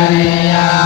Maria.